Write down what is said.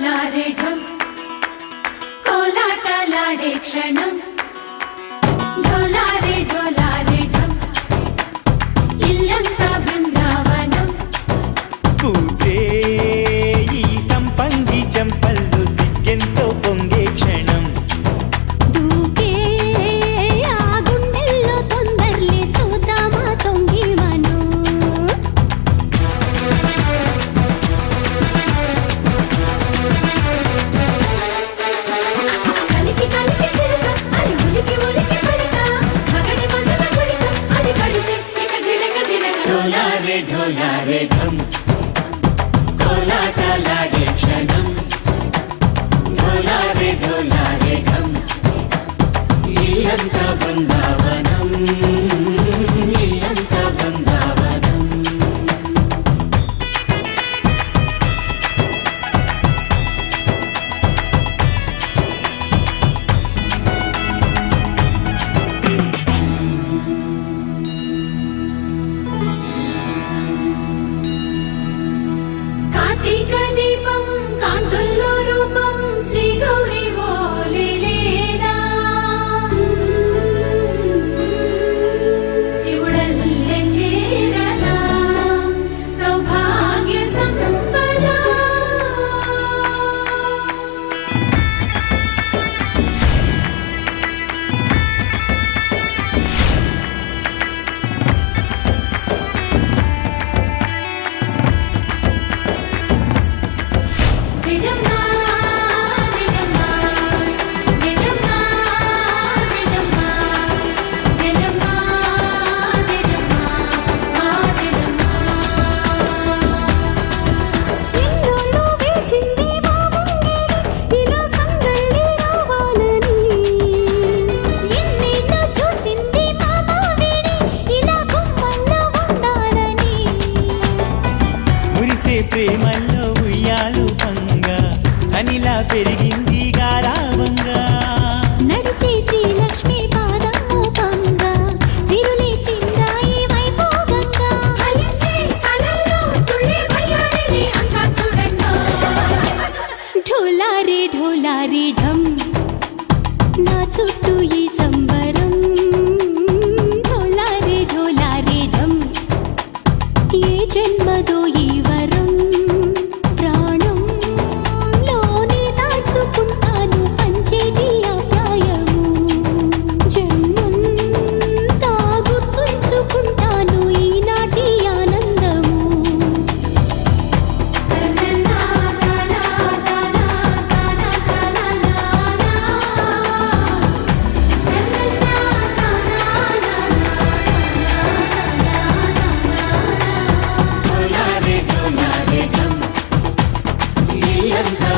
ढोलारे ढम कोलाटलाडे क्षणं ढोलारे ढोलारे ढम इल्लंता बृंदावनं పూసే ఈ సంపంగి చంపల్లో సిగ్గెంతో పొంగే క్షణం దూకే ఆ గుండెల్లో తొందర్లే చూద్దామా తొంగి మనం కలికి కలికి చిలుక అది ఉలికి ఉలికి పడక మగడి మగన గుడిక అది పడితే ఇక దినక దినక ढोलारे ढोलारे ढम कोलाटलाडे क्षणं ढोलारे ढोलारे ढम इल्लंता बृंदावनं इल्लंता बृंदावनं కార్తీక దీపం కాంతుల్లో రూపం శ్రీ గౌరీ ఓలేలేదా శివుడల్లే చేరదా సౌభాగ్య సంపద జయజమ్మా జయజమ్మా జయజమ్మా జయజమ్మా జయజమ్మా జయజమ్మా మా జయజమ్మా ఎన్నోళ్ళు వేచింది మా ముంగిలి ఇలా సందడి రావాలని ఎన్నేళ్ళు చూసింది మా మావిడి ఇలా గుమ్మల్లో ఉండాలని మురిసే ప్రేమల్లో ఉయ్యాలు పంగా అనిలా పెరిగింది గారావంగా నడిచే శ్రీలక్ష్మి పాదము పంగా సిరులే చిందాయి వైభోగంగా ఫలించే కలల్లో తుళ్ళే వయ్యారిని అంతా చూడండి ఢోలారే ఢోలారే ఢమ్ నా చుట్టూ ఈ సంబరం ఢోలారే ఢోలారే ఢమ్ ఏ జన్మదో ఈ వరం ప్రాణం లోనే దాచుకుంటాను పంచేటి ఆప్యాయము జన్మం గుర్తుంచుకుంటాను ఈనాటి ఆనందము ढोलारे ढोलारे ढम इल्लंता